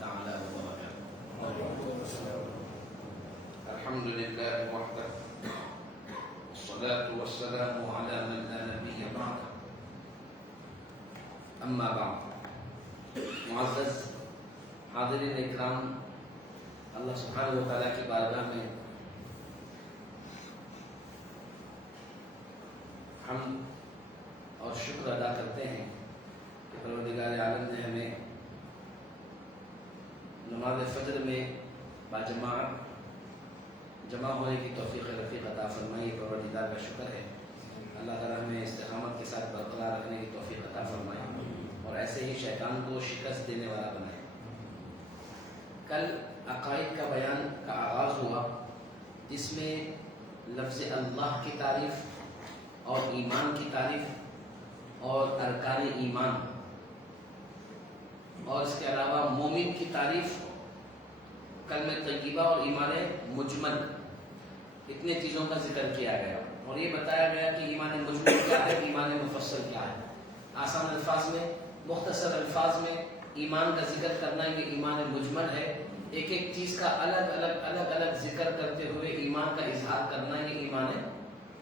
تعالى وبركاته. الحمد لله وحده والصلاة والسلام على من لا نبي بعده. اما بعد. معزز حاضرین اکرام، اللہ سبحانہ و تعالیٰ کی بارگاہ میں ہم اور شکر ادا کرتے ہیں کہ پروردگار عالم نے ہمیں نماز فجر میں باجماعت جمع ہونے کی توفیق رفیق عطا فرمائی. پروردگار کا شکر ہے. اللہ تعالیٰ ہمیں استقامت کے ساتھ برقرار رکھنے کی توفیق عطا فرمائے اور ایسے ہی شیطان کو شکست دینے والا بنائے. کل عقائد کا بیان کا آغاز ہوا جس میں لفظ اللہ کی تعریف اور ایمان کی تعریف اور ارکان ایمان اور اس کے علاوہ مومن کی تعریف، کلمہ طیبہ اور ایمان مجمل، اتنے چیزوں کا ذکر کیا گیا اور یہ بتایا گیا کہ ایمان مجمل کیا ہے، ایمان مفصل کیا ہے. آسان الفاظ میں، مختصر الفاظ میں ایمان کا ذکر کرنا یہ ایمان مجمل ہے. ایک ایک چیز کا الگ الگ ذکر کرتے ہوئے ایمان کا اظہار کرنا یہ ایمان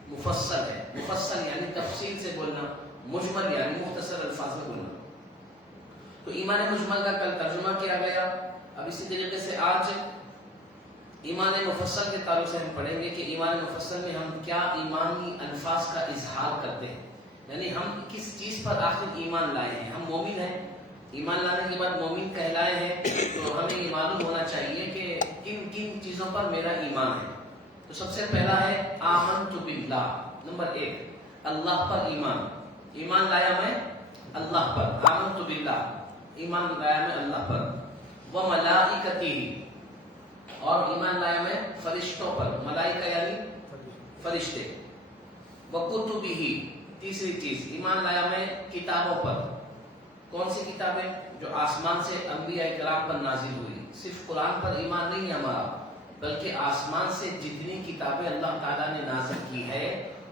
مفصل ہے. مفصل یعنی تفصیل سے بولنا، مجمل یعنی مختصر الفاظ میں بولنا. تو ایمان مجمل کا کل ترجمہ کیا گیا. اب اسی طریقے سے آج ایمان مفصل کے تعلق سے ہم پڑھیں گے کہ ایمان مفصل میں ہم کیا ایمانی الفاظ کا اظہار کرتے ہیں، یعنی ہم کس چیز پر آخر ایمان لائے ہیں. ہم مومن ہیں، ایمان لانے کے بعد مومن کہلائے ہیں تو ہمیں یہ معلوم ہونا چاہیے کہ کن کن چیزوں پر میرا ایمان ہے. تو سب سے پہلا ہے آمنت باللہ. نمبر 1 اللہ پر ایمان. ایمان لایا میں اللہ پر، آمنت باللہ، ایمان لایا میں اللہ پر. وملائکتہ، اور ایمان لایا میں فرشتوں پر. ملائکہ یعنی فرشتے. وکتبہ، تیسری چیز ایمان لایا میں کتابوں پر. کون سی کتابیں؟ جو آسمان سے انبیاء کرام پر نازل ہوئی. صرف قرآن پر ایمان نہیں ہے ہمارا، بلکہ آسمان سے جتنی کتابیں اللہ تعالیٰ نے نازل کی ہے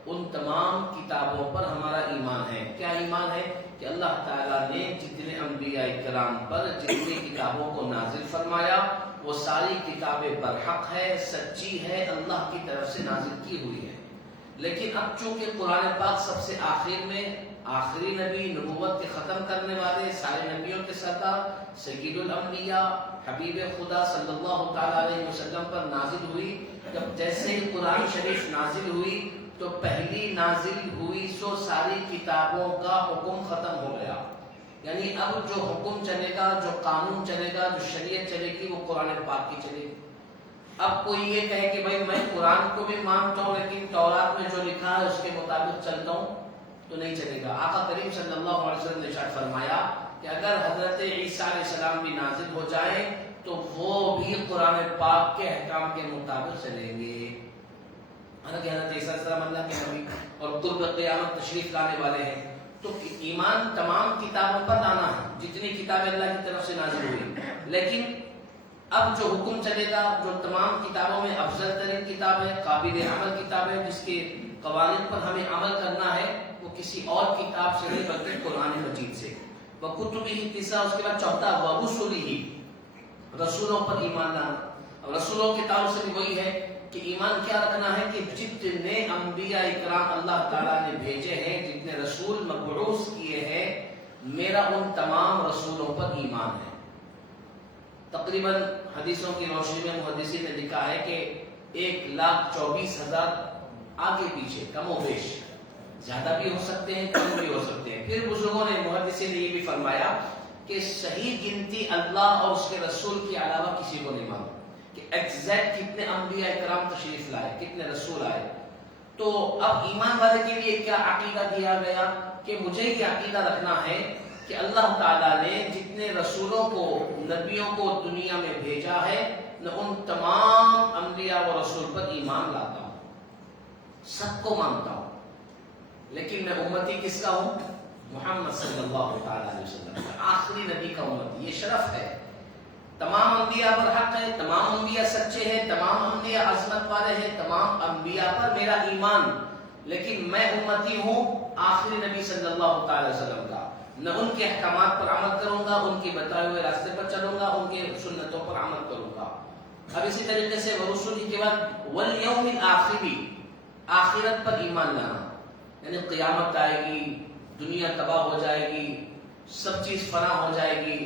ان تمام کتابوں پر ہمارا ایمان ہے. کیا ایمان ہے؟ کہ اللہ تعالیٰ نے جتنے انبیاء کرام پر جتنی کتابوں کو نازل فرمایا وہ ساری کتابیں برحق ہے، سچی ہے، اللہ کی طرف سے نازل کی ہوئی ہے. لیکن اب چونکہ قرآن پاک سب سے آخر میں آخری نبی، نبوت کے ختم کرنے والے، سارے نبیوں کے سردار، سید الانبیاء، حبیب خدا صلی اللہ تعالیٰ علیہ وسلم پر نازل ہوئی. جب جیسے ہی قرآن شریف نازل ہوئی تو پہلی نازل ہوئی سو ساری کتابوں کا حکم ختم ہو گیا. یعنی اب جو حکم چلے گا، جو قانون چلے گا، جو شریعت چلے گی وہ قرآن پاک کی چلے گی. اب کوئی یہ کہے کہ بھائی میں قرآن کو بھی مانتا ہوں لیکن تورات میں جو لکھا ہے اس کے مطابق چلتا ہوں، تو نہیں چلے گا. آقا کریم صلی اللہ علیہ وسلم نے ارشاد فرمایا کہ اگر حضرت عیسیٰ علیہ السلام بھی نازل ہو جائیں تو وہ بھی قرآن پاک کے احکام کے مطابق چلیں گے. حالانکہ حضرت عیسیٰ علیہ السلام اللہ کے نبی اور قرب قیامت تشریف لانے والے ہیں. تو ایمان تمام کتابوں پر لانا ہے جتنی کتابیں اللہ کی طرف سے نازل ہوئی. لیکن اب جو حکم چلے گا، جو تمام کتابوں میں افضل ترین کتاب ہے، قابل عمل کتاب ہے، جس کے قوانین پر ہمیں عمل کرنا ہے، وہ کسی اور کتاب سے نہیں بلکہ قرآن مجید سے. وکتبہ، تیسرا اس کے بعد چوتھا ورسلہ، رسولوں پر ایمان لانا. اور رسولوں کے تعلق سے بھی وہی ہے کہ ایمان کیا رکھنا ہے کہ جتنے انبیاء اکرام اللہ تعالیٰ نے بھیجے ہیں، جتنے رسول مبعوث کیے ہیں، میرا ان تمام رسولوں پر ایمان ہے. تقریباً حدیثوں کی روشنی میں محدثین نے لکھا ہے کہ 1,24,000 آگے پیچھے، کم و بیش، زیادہ بھی ہو سکتے ہیں، کم بھی ہو سکتے ہیں. پھر بزرگوں نے، محدثین نے یہ بھی فرمایا کہ صحیح گنتی اللہ اور اس کے رسول کے علاوہ کسی کو نہیں معلوم کہ ایگزیکٹ کتنے انبیاء کرام تشریف لائے، کتنے رسول آئے. تو اب ایمان والے کے لیے کیا عقیدہ دیا گیا کہ مجھے یہ عقیدہ رکھنا ہے کہ اللہ تعالیٰ نے جتنے رسولوں کو، نبیوں کو دنیا میں بھیجا ہے، میں ان تمام انبیاء و رسول پر ایمان لاتا ہوں، سب کو مانتا ہوں. لیکن میں امتی کس کا ہوں؟ محمد صلی اللہ علیہ وسلم کا، آخری نبی کا امتی. یہ شرف ہے. تمام انبیاء پر حق ہے، تمام انبیاء سچے ہیں، تمام انبیاء عظمت والے ہیں، تمام انبیاء پر میرا ایمان. لیکن میں امتی ہوں آخری نبی صلی اللہ علیہ وسلم کا. نہ ان کے احکامات پر عمل کروں گا، ان کے بتائے ہوئے راستے پر چلوں گا، ان کے سنتوں پر عمل کروں گا۔ اب اسی طریقے سے ورسول کے بعد والیوم الآخر، آخرت پر ایمان لانا، یعنی قیامت آئے گی، دنیا تباہ ہو جائے گی، سب چیز فنا ہو جائے گی،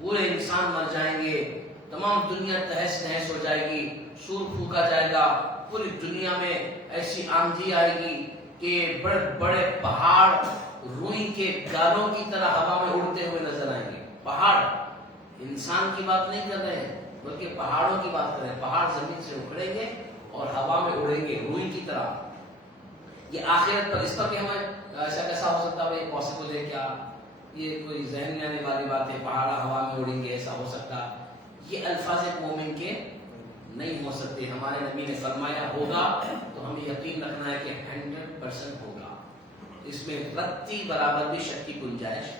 پورے انسان مر جائیں گے، تمام دنیا تہس نہس ہو جائے گی، سور پھونکا جائے گا، پوری دنیا میں ایسی آندھی آئے گی کہ بڑے بڑے پہاڑ روئی کے گالوں کی طرح ہوا میں اڑتے ہوئے نظر آئیں گے۔ پہاڑ، انسان کی بات نہیں کر رہے ہیں بلکہ پہاڑوں کی بات کر رہے ہیں، پہاڑ زمین سے اکھڑیں گے اور ہوا میں اڑیں گے روئی کی طرح۔ یہ آخرت پر، اس پر کہ ہمیں ایسا کیسا ہو سکتا ہے، یہ پاسبل ہے کیا، یہ کوئی ذہن میں آنے والی بات ہے، پہاڑ ہوا میں اڑیں گے، ایسا ہو سکتا؟ یہ الفاظ ایک مومن کے نہیں ہو سکتے۔ ہمارے نبی نے فرمایا ہوگا تو ہمیں یقین رکھنا ہے کہ 100% ہوگا، اس میں رتی برابر بھی شک کی گنجائش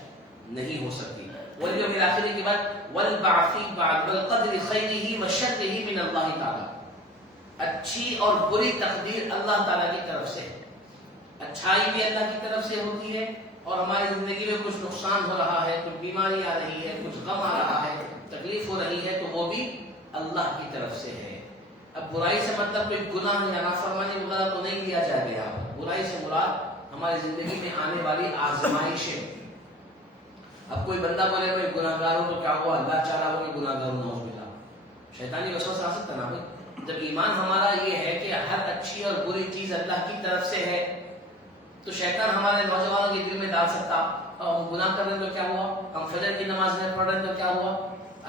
نہیں ہو سکتی۔ والیوم الآخر کے بعد والبعث بعد والقدر خیرہ وشرہ من اللہ تعالی، اچھی اور بری تقدیر اللہ تعالیٰ کی طرف سے ہے۔ اچھائی بھی اللہ کی طرف سے ہوتی ہے، اور ہماری زندگی میں کچھ نقصان ہو رہا ہے، کچھ بیماری آ رہی ہے، کچھ غم آ رہا ہے، تکلیف ہو رہی ہے، تو وہ بھی اللہ کی طرف سے ہے۔ اب برائی سے مطلب کوئی گناہ یا نافرمانی وغیرہ تو نہیں لیا جائے گا، برائی سے مراد ہماری زندگی میں آنے والی آزمائشیں۔ اب کوئی بندہ بولے کوئی گناہ گار ہو تو کیا ہوا، اللہ چاہ رہا ہو کہ گناہ گار نعوذ باللہ، شیطانی وسوسہ آ سکتا نا بھائی۔ جب ایمان ہمارا یہ ہے کہ ہر اچھی اور بری چیز اللہ کی طرف سے ہے، تو شیطان ہمارے نوجوانوں کے دل میں ڈال سکتا ہم گناہ کر رہے ہیں تو کیا ہوا، ہم فجر کی نماز نہیں پڑھ رہے ہیں تو کیا ہوا،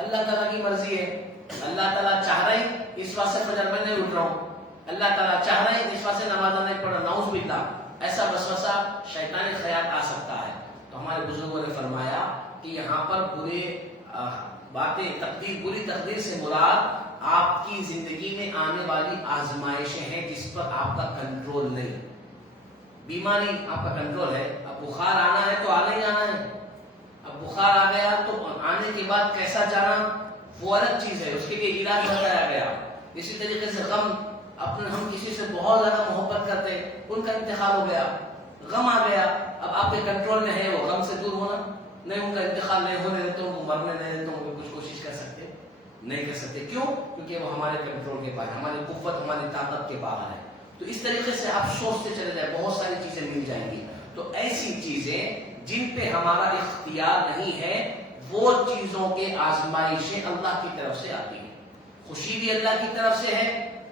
اللہ تعالیٰ کی مرضی ہے، اللہ تعالیٰ چاہ رہے ہیں اس واسطے فجر میں نہیں اٹھ رہا ہوں، اللہ تعالیٰ چاہ رہے ہیں اس واسطے نماز نہیں پڑھ رہا، نعوذ باللہ، ایسا وسوسہ شیطانی خیال آ سکتا ہے۔ تو ہمارے بزرگوں نے فرمایا کہ یہاں پر برے باتیں، تقدیر، بری تقدیر سے مراد آپ کی زندگی میں آنے والی آزمائشیں ہیں جس پر آپ کا کنٹرول نہیں۔ بیماری آپ کا کنٹرول ہے، اب بخار آنا ہے تو آنا ہی آنا ہے، اب بخار آ گیا تو آنے کے بعد کیسا جانا وہ الگ چیز ہے، اس کے لیے علاج بتایا گیا۔ اسی طریقے سے غم، اپنے ہم کسی سے بہت زیادہ محبت کرتے، ان کا انتقال ہو گیا، غم آ گیا، اب آپ کے کنٹرول میں ہے وہ غم سے دور ہونا، نہیں ان کا انتقال نہیں ہونے دیتے ہوں، مرنے نہیں دیتے ہوں، کچھ کوشش کر سکتے نہیں کر سکتے، کیوں؟ کیونکہ وہ ہمارے کنٹرول کے باہر، ہماری قوت، ہماری طاقت کے باہر ہے۔ تو اس طریقے سے آپ سوچتے چلے جائیں، بہت ساری چیزیں مل جائیں گی۔ تو ایسی چیزیں جن پہ ہمارا اختیار نہیں ہے، وہ چیزوں کے آزمائشیں اللہ کی طرف سے آتی ہیں۔ خوشی بھی اللہ کی طرف سے ہے،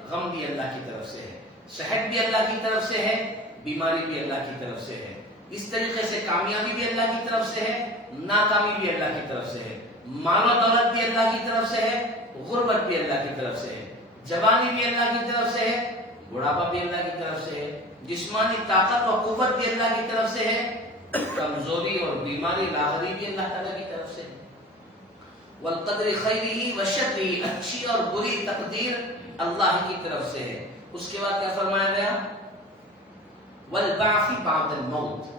غم بھی اللہ کی طرف سے ہے، صحت بھی اللہ کی طرف سے ہے، بیماری بھی اللہ کی طرف سے ہے۔ اس طریقے سے کامیابی بھی اللہ کی طرف سے ہے، ناکامی بھی اللہ کی طرف سے ہے، مال و دولت بھی اللہ کی طرف سے ہے، غربت بھی اللہ کی طرف سے ہے، جوانی بھی اللہ کی طرف سے ہے، بڑھاپا بھی اللہ کی طرف سے ہے، جسمانی طاقت و قوت بھی اللہ کی طرف سے ہے، کمزوری اور بیماری لاغری بھی اللہ تعالیٰ کی طرف سے ہے۔ والقدر خیرہ وشرہ، اچھی اور بری تقدیر اللہ کی طرف سے ہے۔ اس کے بعد کیا فرمایا گیا؟ والبعث بعد الموت،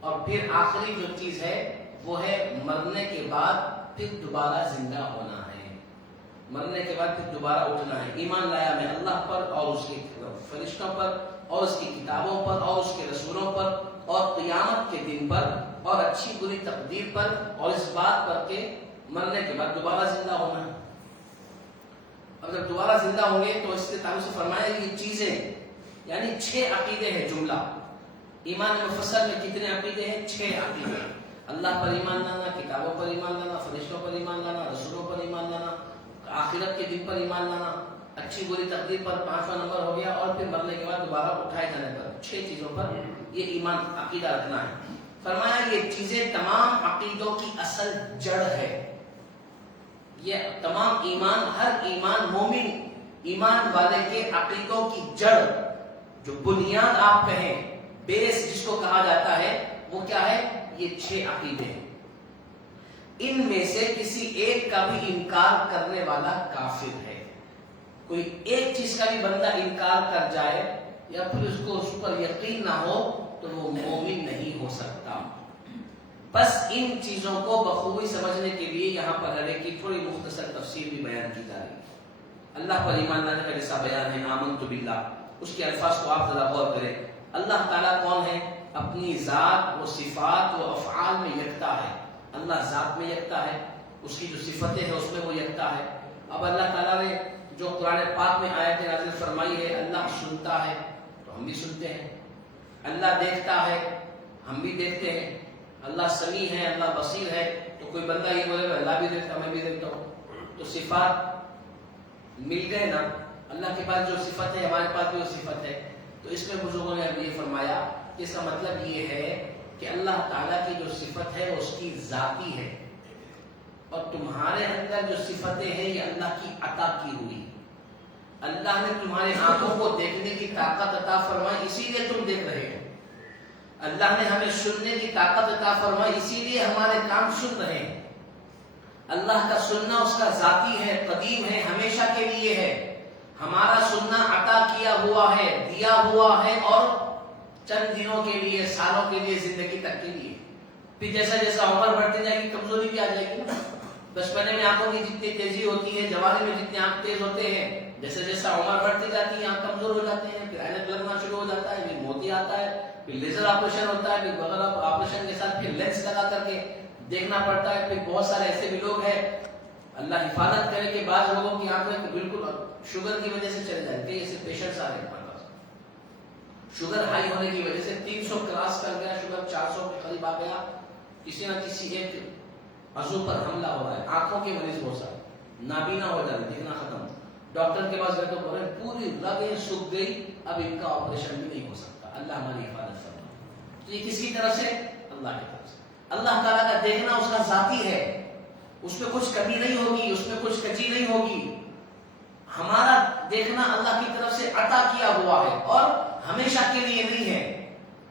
اور پھر آخری جو چیز ہے وہ ہے مرنے کے بعد پھر دوبارہ زندہ ہونا ہے، مرنے کے بعد پھر دوبارہ اٹھنا ہے۔ ایمان لایا میں اللہ پر اور اس کے فرشتوں پر اور اس کی کتابوں پر اور اس کے رسولوں پر اور قیامت کے دن پر اور اچھی بری تقدیر پر، اور اس بات پر کہ مرنے کے بعد دوبارہ زندہ ہونا ہے۔ اب جب دوبارہ زندہ ہوں گے تو اس کے تعلق سے فرمایا یہ چیزیں، یعنی 6 عقیدے ہیں جملہ۔ ایمان مفصل میں کتنے عقیدے ہیں؟ 6 عقیدے۔ اللہ پر ایمان لانا، کتابوں پر ایمان لانا، فرشتوں پر ایمان لانا، رسولوں پر ایمان لانا، آخرت کے دن پر ایمان لانا، اچھی بری تقدیر پر 5واں نمبر ہو گیا، اور پھر مرنے کے بعد دوبارہ اٹھائے جانے پر 6 چیزوں پر یہ ایمان عقیدہ رکھنا ہے۔ فرمایا یہ چیزیں تمام عقیدوں کی اصل جڑ ہے۔ یہ تمام ایمان، ہر ایمان مومن ایمان والے کے عقیدوں کی جڑ، جو بنیاد آپ کہیں، بیس جس کو کہا جاتا ہے، وہ کیا ہے؟ یہ 6 عقیدے ہیں۔ ان میں سے کسی ایک کا بھی انکار کرنے والا کافر ہے۔ کوئی ایک چیز کا بھی بندہ انکار کر جائے یا پھر اس کو اس پر یقین نہ ہو تو وہ مومن نہیں ہو سکتا۔ بس ان چیزوں کو بخوبی سمجھنے کے لیے یہاں پر ہر ایک کی تھوڑی مختصر تفصیل بھی بیان کی جا رہی ہے۔ اللہ پر ایمان لانے کا جیسا بیان ہے آمنت باللہ، اس کے الفاظ کو آپ ذرا غور کریں۔ اللہ تعالیٰ کون ہے؟ اپنی ذات و صفات و افعال میں یکتا ہے. اللہ ذات میں یکتا ہے، اس کی جو صفتیں ہیں اس میں وہ یکتا ہے. اب اللہ تعالیٰ نے جو قرآن پاک میں آیت نازل فرمائی ہے، اللہ سنتا ہے تو ہم بھی سنتے ہیں، اللہ دیکھتا ہے ہم بھی دیکھتے ہیں، اللہ سمیع ہے، اللہ بصیر ہے. تو کوئی بندہ یہ بولے اللہ بھی دیکھتا میں بھی دیکھتا ہوں، تو صفات مل گئے نا. اللہ کے پاس جو صفت ہے ہمارے پاس بھی وہ صفت ہے. تو اس میں بزرگوں نے اب یہ فرمایا کہ اس کا مطلب یہ ہے کہ اللہ تعالیٰ کی جو صفت ہے اس کی ذاتی ہے، اور تمہارے اندر جو صفتیں ہیں یہ اللہ کی عطا کی ہوئی. اللہ نے تمہارے آنکھوں کو دیکھنے کی طاقت عطا فرمائی، اسی لیے تم دیکھ رہے ہو. اللہ نے ہمیں سننے کی طاقت عطا فرمائی، اسی لیے ہمارے کان سن رہے ہیں. اللہ کا سننا اس کا ذاتی ہے، قدیم ہے، ہمیشہ کے لیے ہے. ہمارا سننا عطا کیا ہوا ہے، دیا ہوا ہے، اور چند دنوں کے لیے، سالوں کے لیے، زندگی تک کے لیے. پھر جیسا جیسا عمر بڑھتی جائے گی کمزوری بھی آ جائے گی. بچپنے میں آنکھوں کی جتنی تیزی ہوتی ہے، جوانی میں جتنے آنکھ تیز ہوتے ہیں، جیسے جیسا عمر بڑھتی جاتی ہے آنکھ کمزور ہو جاتے ہیں. پھر اینک لگنا شروع ہو جاتا ہے، پھر موتی آتا ہے، پھر لیزر آپریشن ہوتا ہے، پھر بغیر آپریشن کے ساتھ پھر لینس لگا کر کے دیکھنا پڑتا ہے. پھر بہت سارے ایسے بھی لوگ ہیں، اللہ حفاظت کرے کہ بعض لوگوں کی آنکھیں بالکل شوگر کی وجہ سے چل جائیں گے. ایسے پیشنٹس آ رہے ہیں ہمارے پاس، شوگر ہائی ہونے کی وجہ سے 300 کراس کر گیا، شوگر 400 کے قریب آ گیا، کسی نہ کسی ایک عضو پر حملہ ہو رہا ہے. آنکھوں کے مریض بہت سارے نابینا ہو جائے، دیکھنا ختم. ڈاکٹر کے پاس گئے تو بولے پوری رگیں سوکھ گئی، اب ان کا آپریشن بھی نہیں ہو سکتا. اللہ ہماری حفاظت فرمائے. تو یہ کس کی طرف سے؟ اللہ کی طرف سے. اللہ تعالیٰ کا دیکھنا اس کا ذاتی ہے، اس میں کچھ کمی نہیں ہوگی، اس میں کچھ کچی نہیں ہوگی. ہمارا دیکھنا اللہ کی طرف سے عطا کیا ہوا ہے، اور ہمیشہ کے لیے نہیں ہے.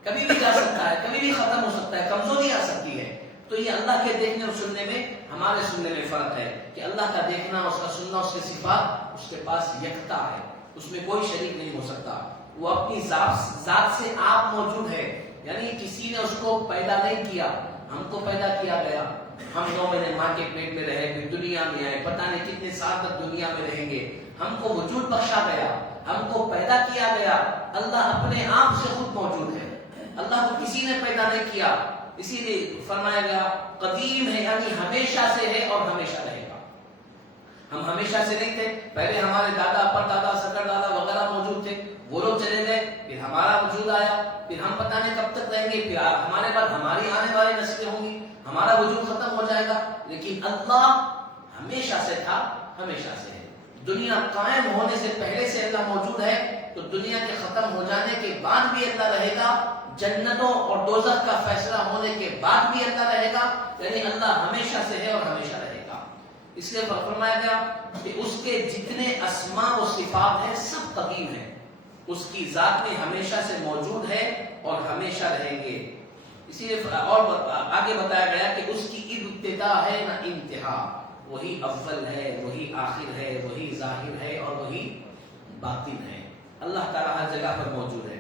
کبھی بھی جا سکتا ہے، کبھی بھی ختم ہو سکتا ہے، کمزوری آ سکتی ہے. تو یہ اللہ کے دیکھنے اور سننے میں ہمارے سننے میں فرق ہے کہ اللہ کا دیکھنا، اس کا سننا، اس کے صفات اس کے پاس یکتا ہے، اس میں کوئی شریک نہیں ہو سکتا. وہ اپنی ذات سے آپ موجود ہے، یعنی کسی نے اس کو پیدا نہیں کیا، ہم کو پیدا کیا گیا. ہم 9 مہینے ماں کے پیٹ میں رہے، پھر دنیا میں آئے، پتہ نہیں کتنے سال تک دنیا میں رہیں گے. ہم کو وجود بخشا گیا، ہم کو پیدا کیا گیا. اللہ اپنے آپ سے خود موجود ہے، اللہ کو کسی نے پیدا نہیں کیا. اسی لیے فرمایا گیا قدیم ہے، یعنی ہمیشہ سے ہے اور ہمیشہ رہے گا. ہم ہمیشہ سے نہیں تھے، پہلے ہمارے دادا، پردادا، سکر دادا وغیرہ موجود تھے، وہ لوگ چلے گئے، پھر ہمارا وجود آیا، پھر ہم پتہ نہیں کب تک رہیں گے، پھر ہمارے بعد ہماری آنے والی نسلیں ہوں گی، ہمارا وجود ختم ہو جائے گا. لیکن اللہ ہمیشہ سے تھا، ہمیشہ سے ہے. دنیا قائم ہونے سے پہلے سے اللہ موجود ہے، تو دنیا کے ختم ہو جانے کے بعد بھی اللہ رہے گا. جنتوں اور دوزخ کا فیصلہ ہونے کے بعد بھی اللہ رہے گا. یعنی اللہ ہمیشہ سے ہے اور ہمیشہ رہے گا. اس لیے فرمایا گیا کہ اس کے جتنے اسماء و صفات ہیں سب قدیم ہیں، اس کی ذات میں ہمیشہ سے موجود ہے اور ہمیشہ رہیں گے. اسی لیے اور آگے بتایا گیا کہ اس کی ابتدا ہے نہ انتہا، وہی اول ہے، وہی آخر ہے، وہی ظاہر ہے اور وہی باطن ہے. اللہ تعالیٰ ہر جگہ پر موجود ہے.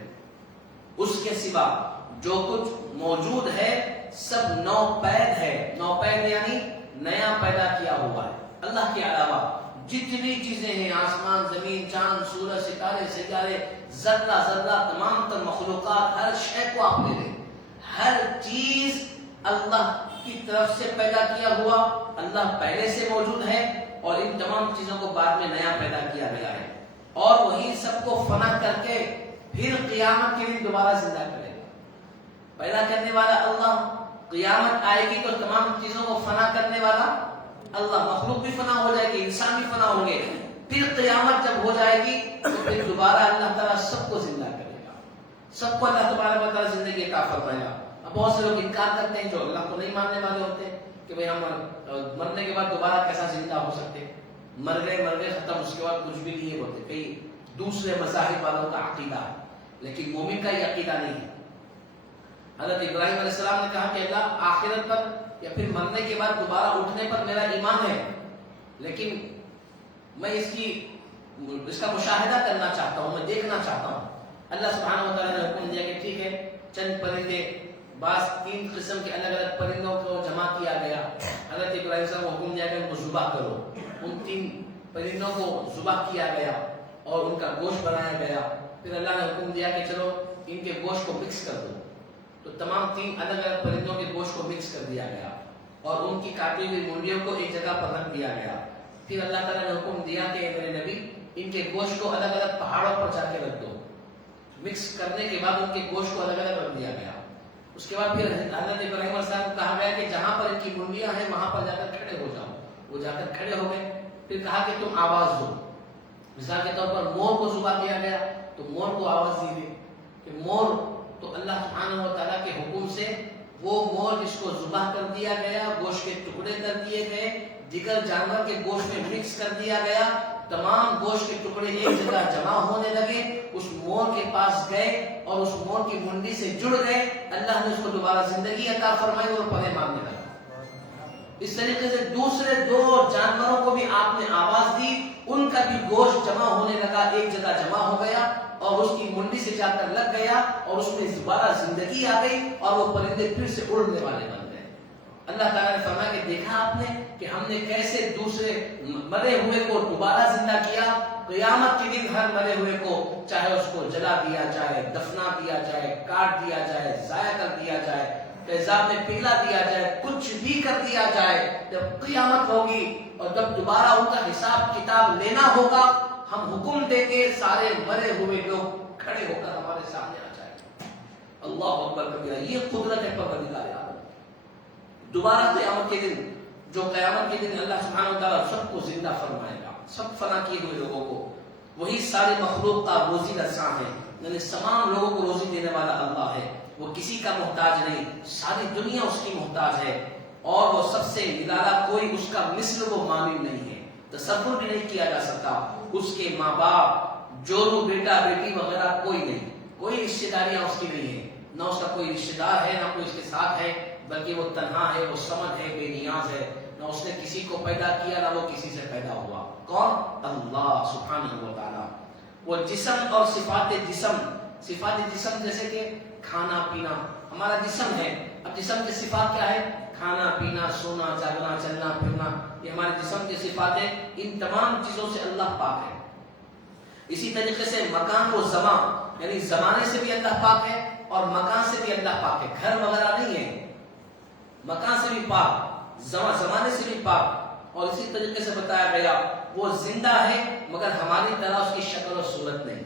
اس کے سوا جو کچھ موجود ہے سب نو پید ہے. نو پید یعنی نیا پیدا کیا ہوا ہے. اللہ کے علاوہ جتنی چیزیں ہیں، آسمان، زمین، چاند، سورج، ستارے، سیارے، ذرہ ذرہ، تمام تر مخلوقات، ہر شے کو آپ لے لیں، ہر چیز اللہ کی طرف سے پیدا کیا ہوا. اللہ پہلے سے موجود ہے اور ان تمام چیزوں کو بعد میں نیا پیدا کیا گیا ہے، اور وہی سب کو فنا کر کے پھر قیامت کے دن دوبارہ زندہ کرے گا. پیدا کرنے والا اللہ، قیامت آئے گی تو تمام چیزوں کو فنا کرنے والا اللہ. مخلوق بھی فنا ہو جائے گی، انسان بھی فنا ہوں گے. پھر قیامت جب ہو جائے گی تو پھر دوبارہ اللہ تعالیٰ سب کو زندہ کرے گا. سب کو اللہ تبارک و تعالیٰ زندگی عطا فرمائے گا. اب بہت سے لوگ انکار کرتے ہیں جو اللہ کو نہیں ماننے والے ہوتے ہیں کہ بھئی ہم مرنے کے بعد دوبارہ کیسا زندہ ہو سکتے، مر گئے ختم، اس کے بعد کچھ بھی نہیں ہوتے. کئی دوسرے مذاہب والوں کا عقیدہ ہے، لیکن مومن کا یہ عقیدہ نہیں ہے. حضرت ابراہیم علیہ السلام نے کہا کہ اللہ آخرت پر یا پھر مرنے کے بعد دوبارہ اٹھنے پر میرا ایمان ہے، لیکن میں اس کا مشاہدہ کرنا چاہتا ہوں، میں دیکھنا چاہتا ہوں. اللہ سبحانہ و تعالیٰ نے حکم دیا کہ ٹھیک ہے، چند پرندے، بعض 3 قسم کے الگ الگ پرندوں کو جمع کیا گیا. حضرت ابراہیم صاحب کو حکم دیا کہ ان کو ذبح کرو. ان 3 پرندوں کو ذبح کیا گیا اور ان کا گوشت بنایا گیا. پھر اللہ نے حکم دیا کہ چلو ان کے گوشت کو مکس کر دو. تو تمام 3 الگ الگ پرندوں کے گوشت کو مکس کر دیا گیا اور ان کی کاٹی ہوئی منڈیوں کو ایک جگہ پر رکھ دیا گیا. پھر اللہ تعالیٰ نے حکم دیا کہ میرے نبی ان کے گوشت کو الگ الگ پہاڑوں پر جا کے رکھ دو. مکس کرنے کے بعد ان کے گوشت کو الگ الگ رکھ دیا گیا. اس کے بعد پھر حضرت ابراہیم علیہ السلام کو کہا گیا کہ جہاں پر ان کی منڈیاں ہیں وہاں پر جا کر کھڑے ہو جاؤ. وہ جا کر کھڑے ہو گئے. پھر کہا کہ تم آواز دو. مثال کے طور پر مور کو ذبح کیا گیا تو مور کو آواز دی گئی کہ مور. تو اللہ سبحانہ و تعالیٰ کے حکم سے وہ مور جس کو ذبح کر دیا گیا، گوشت کے ٹکڑے کر دیے گئے، دیگر جانور کے گوشت میں مکس کر دیا گیا، تمام گوشت کے ٹکڑے ایک جگہ جمع ہونے لگے. اس مور کے پاس گئے اور اس مور کی منڈی سے جڑ گئے. اللہ نے اس کو دوبارہ زندگی عطا فرمائی اور پڑے مانگنے لگا. اس طریقے سے دوسرے 2 جانوروں کو بھی آپ نے آواز دی، ان کا بھی گوشت جمع ہونے لگا، ایک جگہ جمع ہو گیا اور اس کی منڈی سے جا کر لگ گیا اور اس میں دوبارہ زندگی آ گئی اور وہ پرندے پھر سے اڑنے والے بن گئے. اللہ تعالیٰ نے فرمایا کہ دیکھا آپ نے کہ ہم نے کیسے دوسرے مرے ہوئے کو دوبارہ زندہ کیا. قیامت کے دن ہر مرے ہوئے کو چاہے اس کو جلا دیا جائے، دفنا دیا جائے، کاٹ دیا جائے، ضائع کر دیا جائے، تیزاب میں پگھلا دیا جائے، کچھ بھی کر دیا جائے، جب قیامت ہوگی اور جب دوبارہ ان کا حساب کتاب لینا ہوگا، ہم حکم دیں گے سارے مرے ہوئے لوگ کھڑے ہو کر ہمارے سامنے آ جائیں. اللہ اکبر کبیرہ. یہ قدرت ہے پروردگار عالم. دوبارہ قیامت کے دن، جو قیامت کے دن اللہ سبحانہ و تعالیٰ سب کو زندہ فرمائے گا، سب فنا کیے ہوئے لوگوں کو. وہی سارے مخلوق کا روزی رساں ہے، یعنی تمام لوگوں کو روزی دینے والا اللہ ہے. وہ کسی کا محتاج نہیں، ساری دنیا اس کی محتاج ہے اور وہ سب سے نرالا، کوئی اس کا مثل وہ مانند نہیں ہے، تصور بھی نہیں کیا جا سکتا. اس کے ماں باپ، جورو بیٹا بیٹی وغیرہ کوئی نہیں، کوئی رشتہ داریاں اس کی نہیں ہے، نہ اس کا کوئی رشتہ دار ہے، نہ کوئی اس کے ساتھ ہے، بلکہ وہ تنہا ہے، وہ صمد ہے، بے نیاز ہے. نہ اس نے کسی کو پیدا کیا، نہ وہ کسی سے پیدا ہوا. کون؟ اللہ سبحانہ و تعالیٰ. وہ جسم اور صفات جسم، صفات جسم جیسے کہ کھانا پینا، ہمارا جسم ہے. اب جسم کی صفات کیا ہے؟ کھانا پینا، سونا جاگنا، چلنا پھرنا، یہ ہمارے جسم کی صفات ہے. ان تمام چیزوں سے اللہ پاک ہے. اسی طریقے سے مکان و زمان، یعنی زمانے سے بھی اللہ پاک ہے اور مکان سے بھی اللہ پاک ہے. گھر وغیرہ نہیں ہے، مکان سے بھی پاک، زمانے سے بھی پاک. اور اسی طریقے سے بتایا گیا وہ زندہ ہے مگر ہماری طرح اس کی شکل و صورت نہیں.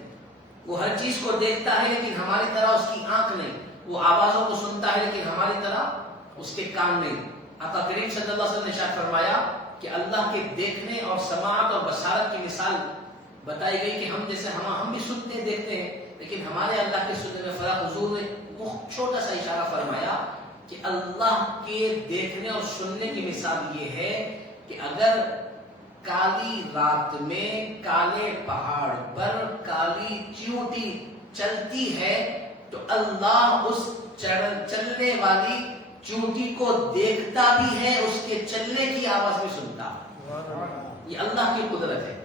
وہ ہر چیز کو دیکھتا ہے لیکن ہماری طرح اس کی آنکھ نہیں. وہ آوازوں کو سنتا ہے لیکن ہماری طرح اس کے کان نہیں. آقا کریم صلی اللہ علیہ وسلم نے ارشاد فرمایا کہ اللہ کے دیکھنے اور سماعت اور بصارت کی مثال بتائی گئی کہ ہم جیسے ہم بھی سنتے دیکھتے ہیں لیکن ہمارے اللہ کے سننے میں فرق. حضور نے چھوٹا سا اشارہ فرمایا کہ اللہ کے دیکھنے اور سننے کی مثال یہ ہے کہ اگر کالی رات میں کالے پہاڑ پر کالی چیونٹی چلتی ہے تو اللہ اس چلنے والی چیونٹی کو دیکھتا بھی ہے، اس کے چلنے کی آواز بھی سنتا. یہ اللہ کی قدرت ہے.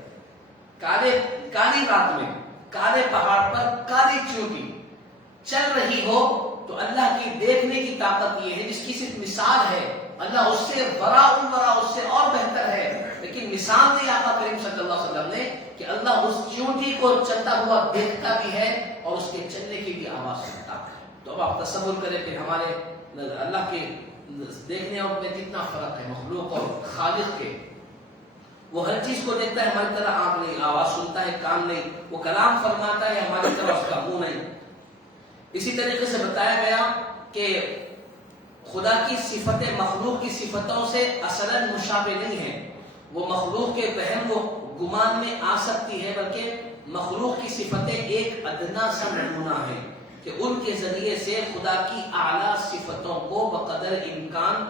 کالی رات میں کالے پہاڑ پر کالی چیونٹی چل رہی ہو تو اللہ کی دیکھنے کی طاقت یہ ہے جس کی صرف مثال ہے. اللہ اس سے ورا اس سے اور بہتر ہے لیکن مثال دی آقا کریم صلی اللہ علیہ وسلم نے کہ اللہ اس چیونٹی کو چلتا ہوا دیکھتا بھی ہے اور اس کے چلنے کی بھی آواز سنتا. تو اب آپ تصور کریں کہ ہمارے اللہ کے دیکھنے اور میں کتنا فرق ہے مخلوق اور خالق کے. وہ ہر چیز کو دیکھتا ہے، ہماری طرح آنکھ نہیں، آواز سنتا ہے کان نہیں، وہ کلام فرماتا ہے ہماری طرح اس کا منہ نہیں. اسی طریقے سے بتایا گیا کہ خدا کی صفتیں مخلوق کی صفتوں سے اصلاً مشابہ نہیں ہیں. وہ مخلوق کے وہم و گمان میں آ سکتی ہے بلکہ مخلوق کی صفتیں ایک ادنا سا نمونہ ہے کہ ان کے ذریعے سے خدا کی اعلیٰ صفتوں کو بقدر امکان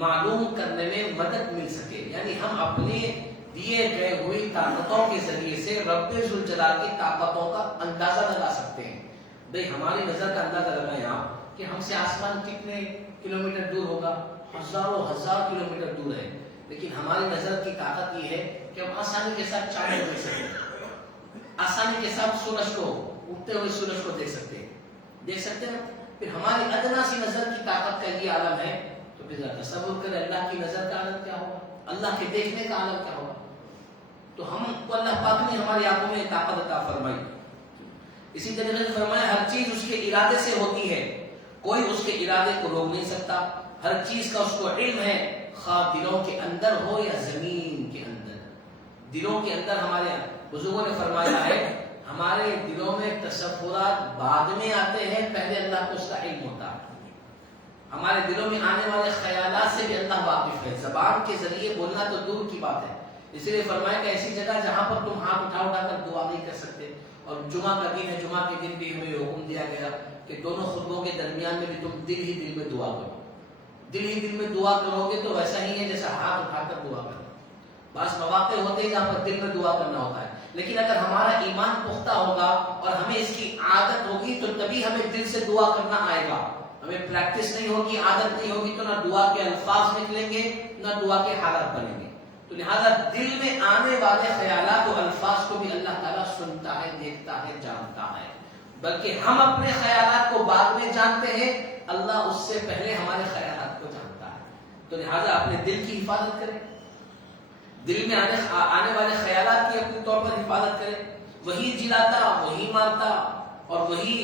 معلوم کرنے میں مدد مل سکے. یعنی ہم اپنے دیے گئے ہوئی طاقتوں کے ذریعے سے رب ذوالجلال کی طاقتوں کا اندازہ لگا سکتے ہیں. بھئی ہماری نظر کا اندازہ لگائیں آپ کہ ہم سے آسمان کتنے کلومیٹر دور ہوگا؟ ہزاروں ہزار کلومیٹر دور ہے، لیکن ہماری نظر کی طاقت یہ ہے کہ ہم آسانی کے ساتھ چاند کو دیکھ سکتے ہیں، آسانی کے ساتھ سورج کو، اٹھتے ہوئے سورج کو دیکھ سکتے ہیں. پھر ہماری ادنا سی نظر کی طاقت کا یہ عالم ہے تو پھر تصور کریں اللہ کی نظر کا عالم کیا ہوگا، اللہ کے دیکھنے کا عالم کیا ہوگا. تو ہم کو اللہ پاک نے ہماری آنکھوں میں طاقت عطا فرمائی. اسی طریقے سے فرمایا ہر چیز اس کے ارادے سے ہوتی ہے، کوئی اس کے ارادے کو روک نہیں سکتا، ہر چیز کا اس کو علم ہے، خواہ دلوں کے اندر ہو یا زمین کے اندر۔ دلوں کے اندر ہمارے بزرگوں نے فرمایا ہے ہمارے دلوں میں تصورات بعد میں آتے ہیں، پہلے اللہ کو اس کا علم ہوتا ہے۔ ہمارے دلوں میں آنے والے خیالات سے بھی اللہ واقف ہے، زبان کے ذریعے بولنا تو دور کی بات ہے، اسی لیے فرمایا کہ ایسی جگہ جہاں پر تم ہاتھ اٹھا کر دعا نہیں کر سکتے، اور جمعہ کا دن ہے، جمعہ کے دن بھی ہمیں حکم دیا گیا کہ دونوں خطبوں کے درمیان میں بھی تم دل ہی دل میں دعا کرو۔ دل ہی دل میں دعا کرو گے تو ویسا ہی ہے جیسا ہاتھ اٹھا کر دعا کرنا۔ بعض مواقع ہوتے ہیں جہاں پر دل میں دعا کرنا ہوتا ہے، لیکن اگر ہمارا ایمان پختہ ہوگا اور ہمیں اس کی عادت ہوگی تو تبھی ہمیں دل سے دعا کرنا آئے گا۔ ہمیں پریکٹس نہیں ہوگی، عادت نہیں ہوگی تو نہ دعا کے الفاظ نکلیں گے نہ دعا کے حالات بنیں گے۔ تو لہذا دل میں آنے والے خیالات و الفاظ کو بھی اللہ تعالیٰ سنتا ہے، دیکھتا ہے، جانتا ہے، بلکہ ہم اپنے خیالات کو بعد میں جانتے ہیں، اللہ اس سے پہلے ہمارے خیالات کو جانتا ہے۔ تو لہذا اپنے دل کی حفاظت کریں، دل میں آنے والے خیالات کی اپنے طور پر حفاظت کریں۔ وہی جلاتا، وہی مارتا، اور وہی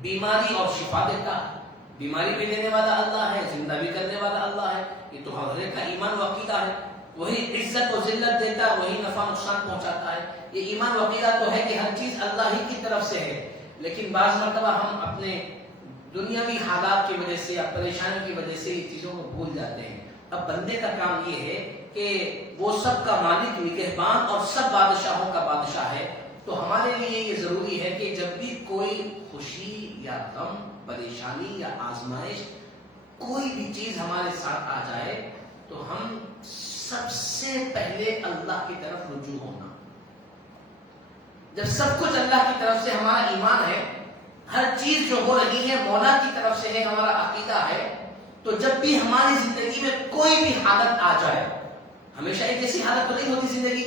بیماری اور شفا دیتا ہے۔ بیماری بھی دینے والا اللہ ہے، زندہ بھی کرنے والا اللہ ہے، یہ تو ہر ایک کا ایمان و عقیدہ ہے۔ وہی عزت و ذلت دیتا، وہی نفع نقصان پہنچاتا ہے، یہ ایمان و عقیدہ تو ہے کہ ہر چیز اللہ ہی کی طرف سے ہے۔ لیکن بعض مرتبہ ہم اپنے دنیاوی حالات کی وجہ سے یا پریشانی کی وجہ سے یہ چیزوں کو بھول جاتے ہیں۔ اب بندے کا کام یہ ہے کہ وہ سب کا مالک، نگہبان اور سب بادشاہوں کا بادشاہ ہے، تو ہمارے لیے یہ ضروری ہے کہ جب بھی کوئی خوشی یا غم، پریشانی یا آزمائش، کوئی بھی چیز ہمارے ساتھ آ جائے تو ہم سب سے پہلے اللہ کی طرف رجوع ہونا۔ جب سب کچھ اللہ کی طرف سے ہمارا ایمان ہے، ہر چیز جو ہو رہی ہے مولا کی طرف سے ہے، ہمارا عقیدہ ہے، تو جب بھی ہماری زندگی میں کوئی بھی حالت آ جائے، ہمیشہ ایک ایسی حالت تو نہیں ہوتی زندگی،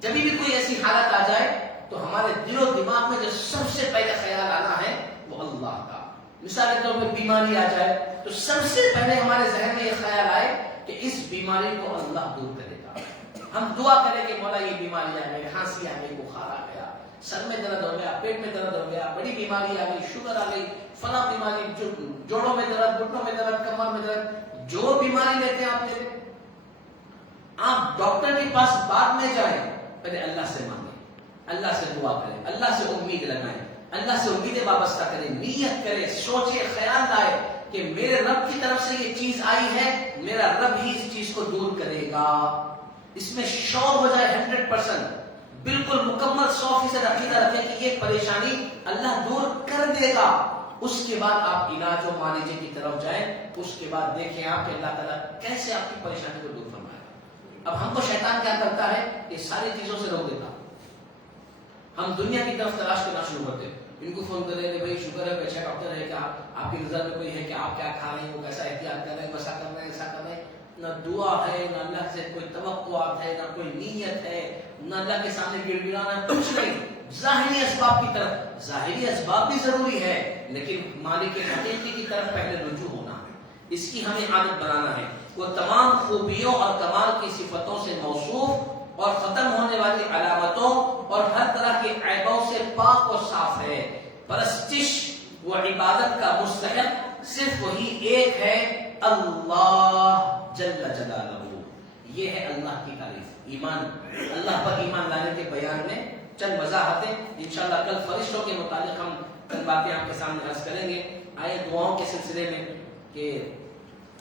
جب بھی کوئی ایسی حالت آ جائے تو ہمارے دل و دماغ میں جو سب سے پہلے خیال آنا ہے وہ اللہ کا۔ مثال کے طور پر بیماری آ جائے تو سب سے پہلے ہمارے ذہن میں یہ خیال آئے کہ اس بیماری کو اللہ دور کرے گا۔ ہم دعا کریں کہ مولا یہ بیماری آ گئی، کھانسی آ گئی، بخار آ گیا، سر میں درد ہو گیا، پیٹ میں درد ہو گیا، بڑی بیماری آ گئی، شوگر آ گئی، فلاں بیماری، جوڑوں میں درد، گھٹنوں میں درد، کمر میں درد، جو بیماری لیتے ہیں آپ لے لیں۔ آپ ڈاکٹر کے پاس بعد میں جائیں، پہلے اللہ سے مانگیں، اللہ سے دعا کریں، اللہ سے امید لگائیں، اللہ سے امیدیں وابستہ کریں، نیت کریں، سوچیں، خیال لائے کہ میرے رب کی طرف سے یہ چیز آئی ہے، میرا رب ہی اس چیز کو دور کرے گا۔ اس میں شور ہو جائے 100%، بالکل مکمل 100% عقیدہ رکھیں کہ یہ پریشانی اللہ دور کر دے گا۔ اس کے بعد آپ علاج و معالجے کی طرف جائیں، اس کے بعد دیکھیں آپ کہ اللہ تعالیٰ کیسے آپ کی پریشانی کو دور فرمائے گا۔ اب ہم کو شیطان کیا کرتا ہے کہ ساری چیزوں سے روک دیتا، ہم دنیا کی طرف تلاش کرنا شروع کرتے ہیں، ان کو فون کریں کہ بھائی شوگر ہے، اچھا ڈاکٹر ہے، کہ آپ کی نظر میں کوئی ہے کہ آپ کیا کھا رہے ہیں، وہ کیسا احتیاط کر رہے ہیں، ویسا کر رہے ہیں، ایسا کر رہے ہیں۔ نہ دعا ہے، نہ اللہ سے کوئی توقعات ہے، نہ کوئی نیت ہے، نہ اللہ کے سامنے گڑ گڑانا، کچھ نہیں، ظاہری اسباب کی طرف۔ ظاہری اسباب بھی ضروری ہے لیکن مالک حقیقی کی طرف پہلے رجوع ہونا ہے، اس کی ہمیں عادت بنانا ہے۔ وہ تمام خوبیوں اور کمال کی صفتوں سے موصوف اور ختم ہونے والی علامتوں اور ہر طرح کے عیبوں سے پاک و صاف ہے۔ پرستش و عبادت کا مستحق صرف وہی ایک ہے، اللہ جل جلالہ۔ یہ ہے اللہ کی تعریف۔ ایمان، اللہ پر ایمان لانے کے بیان میں چند وضاحتیں، انشاءاللہ کل فرشتوں کے متعلق ہم چند باتیں آپ کے سامنے عرض کریں گے۔ آئے دعاؤں کے سلسلے میں کہ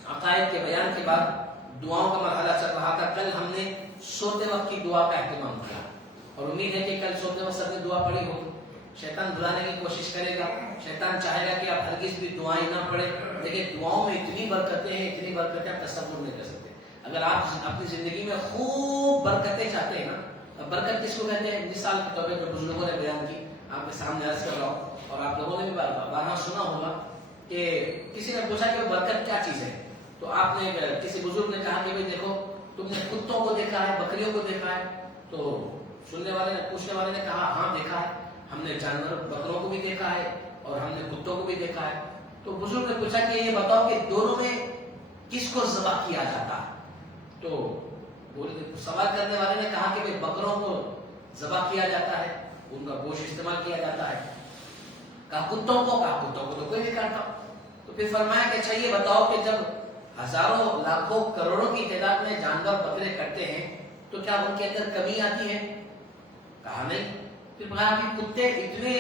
عقائد کے بیان کے بعد دعاؤں کا مرحلہ چل رہا تھا، کل ہم نے سوتے وقت کی دعا کا اہتمام کیا اور امید ہے کہ کل سوتے وقت سب نے دعا پڑھی ہوگی۔ شیطان بلانے کی کوشش کرے گا، شیطان چاہے گا کہ آپ ہرگز بھی دعائیں نہ پڑھیں، لیکن دعاؤں میں اتنی برکتیں ہیں، اتنی برکتیں آپ تصور نہیں کر سکتے۔ اگر آپ اپنی زندگی میں خوب برکتیں چاہتے ہیں نا، برکت کس کو کہتے ہیں؟ مثال کے طور پہ جو بزرگوں نے بیان کی آپ کے سامنے عرض کر رہا ہوں، اور آپ لوگوں نے بھی بارہا سنا ہوگا کہ کسی نے پوچھا کہ برکت کیا چیز ہے، تو آپ نے کسی بزرگ نے کہا کہ بھائی دیکھو، تم نے کتوں کو دیکھا ہے، بکریوں کو دیکھا ہے؟ تو سننے والے نے، پوچھنے والے نے کہا ہاں دیکھا ہے، ہم نے جانور بکروں کو بھی دیکھا ہے اور ہم نے کتوں کو بھی دیکھا ہے۔ تو بزرگ نے پوچھا کہ یہ بتاؤ کہ دونوں میں کس کو ذبح کیا جاتا ہے؟ تو سوال کرنے والے نے کہا کہ بھائی بکروں کو ذبح کیا جاتا ہے، ان کا گوشت استعمال کیا جاتا ہے۔ کہا کتوں کو؟ کہا کتوں کو تو کوئی نہیں کھاتا۔ تو تو پھر فرمایا کہ اچھا یہ بتاؤ کہ جب ہزاروں لاکھوں کروڑوں کی تعداد میں جانور بکرے کٹتے ہیں تو کیا ان کے اندر کمی آتی ہے؟ کہا نہیں. پھر کہا کہ کتے اتنے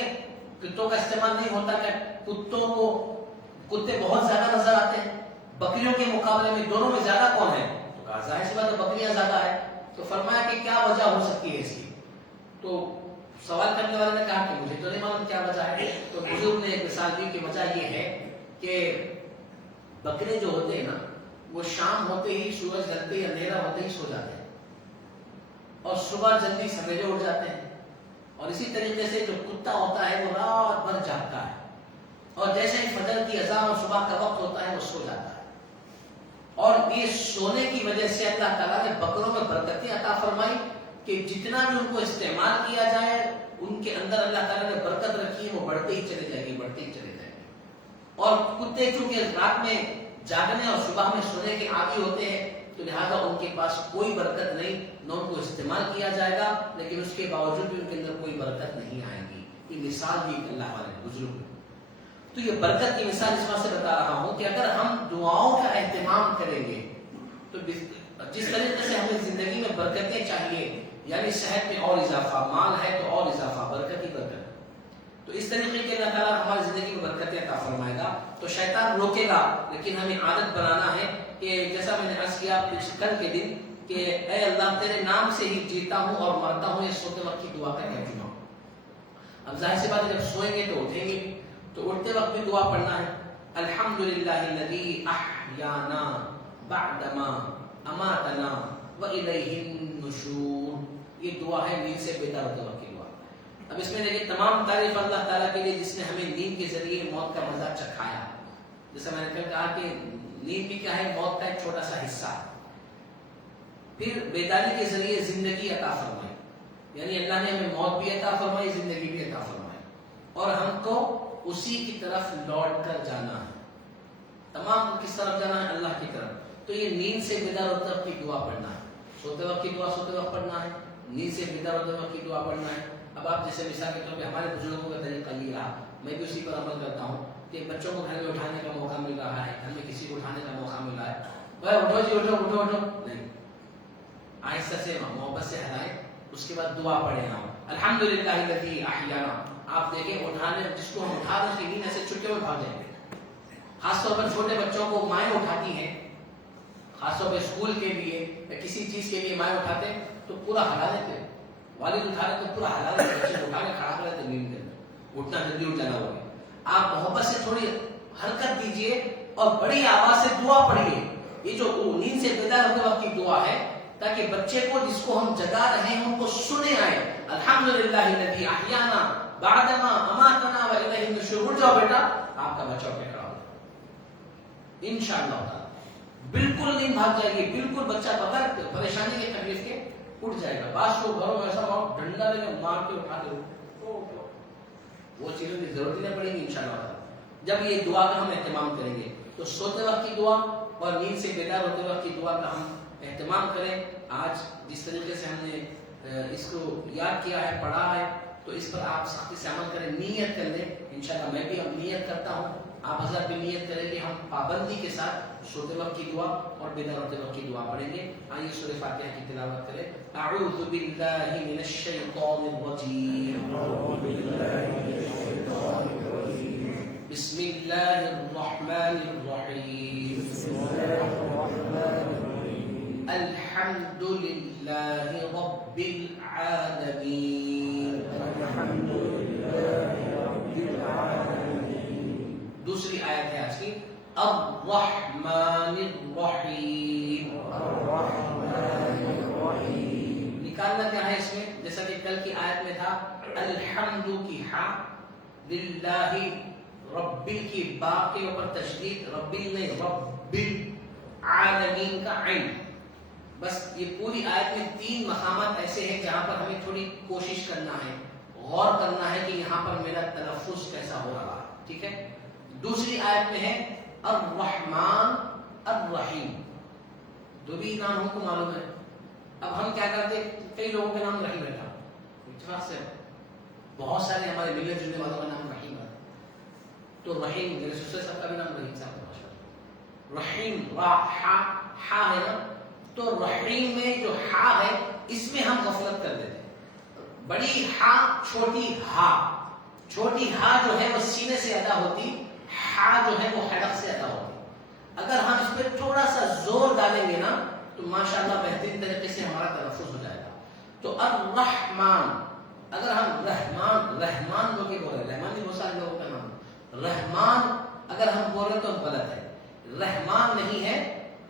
کتوں کا استعمال نہیں ہوتا کہ کتوں کو کتے بہت زیادہ نظر آتے ہیں بکریوں کے مقابلے میں دونوں میں زیادہ کون ہے؟ تو کہا ظاہر سی بات ہے بکریاں زیادہ ہے. تو فرمایا کہ کیا وجہ ہو سکتی ہے اس کی؟ تو سوال کرنے والے نے کہا کہ مجھے تو نہیں معلوم کیا وجہ ہے. تو بزرگ نے ایک مثال دی کہ وجہ یہ ہے کہ بکرے جو ہوتے ہیں نا وہ شام ہوتے ہی سورج ڈھلتے ہی اندھیرا ہوتے ہی سو جاتے ہیں اور صبح جلدی سویرے اٹھ جاتے ہیں. اور اسی طریقے سے جو کتا ہوتا ہے وہ رات بھر جاگتا ہے اور جیسے ہی فجر کی اذان اور صبح کا وقت ہوتا ہے وہ سو جاتا ہے. اور یہ سونے کی وجہ سے اللہ تعالیٰ نے بکروں میں برکتیں عطا فرمائی کہ جتنا بھی ان کو استعمال کیا جائے ان کے اندر اللہ تعالیٰ نے برکت رکھی ہے وہ بڑھتے ہی چلے جائیں گے بڑھتے ہی چلے جائیں گے. اور کتے چونکہ رات میں جاگنے اور صبح میں سونے کے عادی ہوتے ہیں تو لہٰذا ان کے پاس کوئی برکت نہیں نہ ان کو استعمال کیا جائے گا لیکن اس کے باوجود بھی ان کے اندر کوئی برکت نہیں آئے گی. یہ مثال بھی اللہ والے بزرگ. تو یہ برکت کی مثال اس واسطے بتا رہا ہوں کہ اگر ہم دعاؤں کا اہتمام کریں گے تو جس طریقے سے ہمیں زندگی میں برکتیں چاہیے یعنی صحت میں اور اضافہ مال ہے تو اور اضافہ برکت ہی برکت تو اس طریقے کے اللہ تعالیٰ ہماری زندگی میں برکتیں عطا فرمائے گا. تو شیطان روکے گا لیکن ہمیں عادت بنانا ہے کہ جیسا میں نے عرض کیا کل کے دن کہ اے اللہ تیرے نام سے ہی جیتا ہوں اور مرتا ہوں. یہ سوتے وقت کی دعا کا ترجمہ. اب ظاہر سی بات ہے جب سوئیں گے تو اٹھیں گے تو اٹھتے وقت بھی دعا پڑھنا ہے. الحمدللہ الذی احیانا بعدما اماتنا والیہ النشور. یہ دعا ہے نیند سے بیدار ہوتے وقت کی دعا. اب اس میں دیکھیں تمام تعریف اللہ تعالیٰ کے لیے جس نے ہمیں نیند کے ذریعے موت کا مزہ چکھایا. جیسا میں نے کل کہا کہ نیند بھی کیا ہے موت کا ایک چھوٹا سا حصہ. پھر بیداری کے ذریعے زندگی عطا فرمائی یعنی اللہ نے ہمیں موت بھی عطا فرمائی زندگی بھی عطا فرمائی اور ہم کو اسی کی طرف لوٹ کر جانا ہے. تمام کو کس طرف جانا ہے؟ اللہ کی طرف. تو یہ نیند سے بیدار ہوتے وقت کی دعا پڑھنا ہے. سوتے وقت کی دعا سوتے وقت پڑھنا ہے. نیند سے بیدار ہوتے وقت کی دعا پڑھنا ہے. اب آپ جیسے مثال کے طور پہ ہمارے بزرگوں کا طریقہ یہ رہا میں بھی اسی پر عمل کرتا ہوں کہ بچوں کو گھر میں اٹھانے کا موقع مل رہا ہے گھر میں کسی کو اٹھانے کا موقع مل رہا ہے اٹھو جی اٹھو اٹھو اٹھو نہیں آہستہ سے محبت سے ہلائیں اس کے بعد دعا پڑھیں آپ الحمدللہ الذی احیانا. آپ دیکھیں اٹھانے جس کو ہم اٹھا رہے ہیں نیند ایسے چھٹے ہوئے بھاگ جائیں گے. خاص طور پر چھوٹے بچوں کو مائیں اٹھاتی ہیں خاص طور پہ اسکول کے لیے یا کسی چیز کے لیے مائیں اٹھاتے ہیں تو پورا ہلا دیتے ہیں. والد اٹھا رہے تو پورا ہلا دیتے بچے کو اٹھا کے کھڑا کر دیتے نیند کے اندر اٹھنا جلدی اٹھ جانا ہوگا. آپ محبت سے تھوڑی حرکت دیجیے اور بڑی آواز سے دعا پڑھیے. یہ جو نیند سے بیدار ہوتے وقت کی دعا ہے تاکہ بچے کو جس کو ہم جگا رہے ہیں ان کو سنے آئے الحمدللہ الذی احیانا بعدما اماتنا والیہ النشور. اٹھ جاؤ بیٹا آپ کا بچہ اٹھ کھڑا ہوگا انشاءاللہ تعالی. بالکل نہیں بھاگ جائے گی بالکل بچہ بغیر پریشانی کے تکلیف کے اٹھ جائے گا. بعض لوگ گھروں میں ایسا ماحول ڈنڈا لے کے مار کے اٹھا دے وہ چیزوں کی ضرورت نہیں پڑے گی انشاءاللہ تعالی. جب یہ دعا کا ہم اہتمام کریں گے تو سوتے وقت کی دعا اور نیند سے بیدار ہوتے وقت کی دعا کا ہم اہتمام کریں. آج جس طریقے سے ہم نے اس کو یاد کیا ہے پڑھا ہے تو اس پر آپ سختی سے عمل کریں. نیت کر لیں انشاءاللہ. میں بھی اب نیت کرتا ہوں آپ حضرات بھی نیت کریں کہ ہم پابندی کے ساتھ سوتے وقت کی دعا اور بیدار ہوتے وقت کی دعا پڑھیں گے. آئیے سورہ فاتحہ کی تلاوت کریں. اعوذ باللہ من الشیطان الرجیم بسم اللہ الرحمن الرحیم الحمد للہ رب العالمین. دوسری آیت ہے آج کی الرحمن الرحیم. نکالنا کیا ہے اس میں جیسا کہ کل کی آیت میں تھا الحمد کی ہا للہ رب کی با کے اوپر تشدید رب نہیں رب العالمین کا عین. بس یہ پوری آیت میں 3 مقامات ایسے ہیں جہاں پر ہمیں تھوڑی کوشش کرنا ہے غور کرنا ہے کہ یہاں پر میرا تلفظ کیسا ہو رہا ہے. ٹھیک ہے. دوسری آیت میں ہے الرحمن الرحیم. دو بھی نام ہم کو معلوم ہے. اب ہم کیا کرتے کئی لوگوں کے نام رحیم رہتا اتفاق سے بہت سارے ہمارے ملنے جلنے والوں کا نام رحیم ہے تو رحیم میرے سسر صاحب کا بھی نام رحیم صاحب ہے ماشاءاللہ. رحیم را ہا ہے نا, تو رحیم میں جو ہا ہے اس میں ہم غفلت کر دیتے. بڑی ہا چھوٹی ہا, چھوٹی ہا جو ہے وہ سینے سے ادا ہوتی, ہا جو ہے وہ حلق سے ادا ہوتی. اگر ہم اس پہ تھوڑا سا زور ڈالیں گے نا تو ماشاءاللہ بہترین طریقے سے ہمارا تلفظ ہو جائے گا. تو الرحمن, اگر ہم رحمان لوگ بول رہے, رحمان بھی بہت سارے لوگوں کا نام, رحمان اگر ہم بول رہے تو غلط ہے. رحمان نہیں ہے,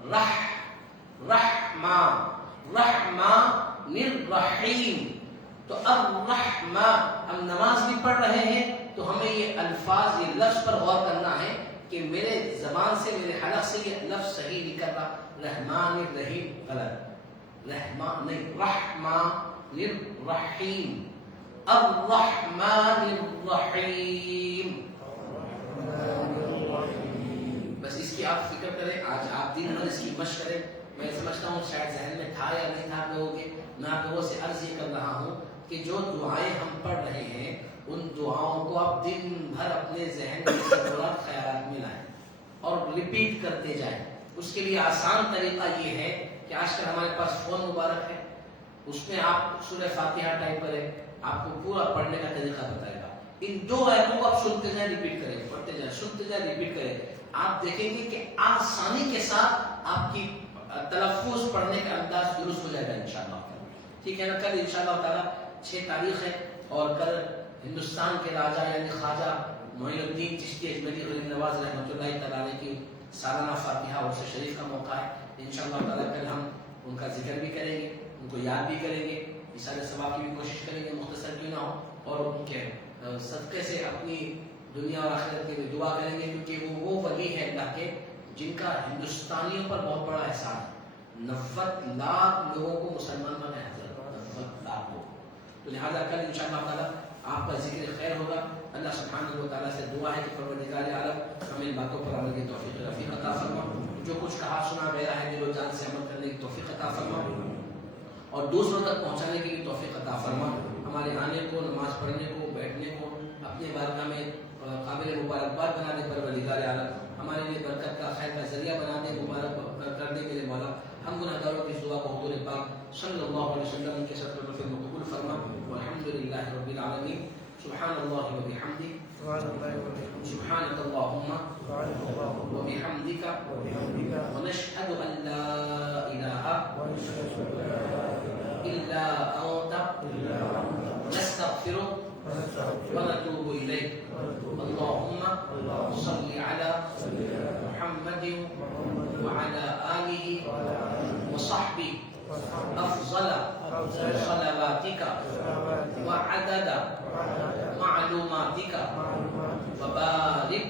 رحمان الرحیم. تو الرحمن, ہم نماز بھی پڑھ رہے ہیں تو ہمیں یہ الفاظ, یہ لفظ پر غور کرنا ہے کہ میرے زبان سے, میرے حلق سے یہ لفظ صحیح نکل رہا. رحمان الرحیم غلط, رحمان نہیں, رحمان الرحیم, الرحمن الرحیم. بس اس کی آپ فکر کریں, آج آپ دن بھر اس کی مشق کریں. میں سمجھتا ہوں شاید ذہن میں تھا یا نہیں تھا آپ لوگوں کے. میں آپ لوگوں سے عرض یہ کر رہا ہوں کہ جو دعائیں ہم پڑھ رہے ہیں ان دعاؤں کو آپ دن بھر اپنے ذہن میں تصورات خیالات میں لائیں اور ریپیٹ کرتے جائیں. اس کے لیے آسان طریقہ یہ ہے کہ آج کل ہمارے پاس فون مبارک ہے, اس میں آپ سورہ فاتحہ ٹائپ کریں, آپ کو پورا پڑھنے کا طریقہ بتائے گا. ان دو آیتوں کو آپ سنتے جائیں, ریپیٹ کریں, پڑھتے جائیں, سنتے جائیں, ریپیٹ کریں. آپ دیکھیں گے کہ آسانی کے ساتھ آپ کی تلفظ پڑھنے کا انداز درست ہو جائے گا انشاءاللہ. ٹھیک ہے نا. کل انشاءاللہ تعالیٰ 6 تاریخ ہے اور کل ہندوستان کے راجا یعنی خواجہ معین الدین چشتی اجمیری غریب نواز رحمۃ اللہ تعالیٰ کی سالانہ فاتحہ عرس شریف کا موقع ہے. انشاءاللہ تعالیٰ کل ہم ان کا ذکر بھی کریں گے, ان کو یاد بھی کریں گے, اشارے ثواب کی بھی کوشش کریں گے, مختصر کیوں نہ ہو, اور ان کے صدقے سے اپنی دنیا اور آخرت کے لیے دعا کریں گے, کیونکہ وہ ولی ہے اللہ کے جن کا ہندوستانیوں پر بہت بڑا احسان ہے. 90 لاکھ لوگوں کو مسلمان بنایا حضرت, 90 لاکھ لوگ. تو لہٰذا کل انشاءاللہ تعالیٰ آپ کا ذکر خیر ہوگا. اللہ سبحانہ و تعالیٰ سے دعا ہے کہ پروردگار عالم ہمیں ان باتوں پر عمل کی توفیق رفیق عطا فرما. جو کچھ کہا سنا گیا ہے دل و جان سے عمل کرنے کی توفیق عطا فرما اور دوسروں تک پہنچانے کی بھی توفیق عطا فرما. ہمارے آنے کو, نماز پڑھنے کو, بیٹھنے کو اپنے بارگاہ میں قابل مبارکباد بنا دے پروردگار عالم. ہمارے لیے برکت کا, خیر کا ذریعہ بنا دے, مبارک کر دے میرے مولا. ہم گناہگاروں کی دعا کو حضور پاک صلی اللہ علیہ وسلم کے صدقے پر قبول فرما. والحمدللہ رب العالمین. سبحان اللہ و بحمدہ, سبحانک اللہم و بحمدک, ونشہد ان لا الہ الا انت, نستغفرک ونتوب الیک. اللہم صل علی محمد وعلى آله وصحبه أفضل صلواتك وعدد معلوماتك وبارك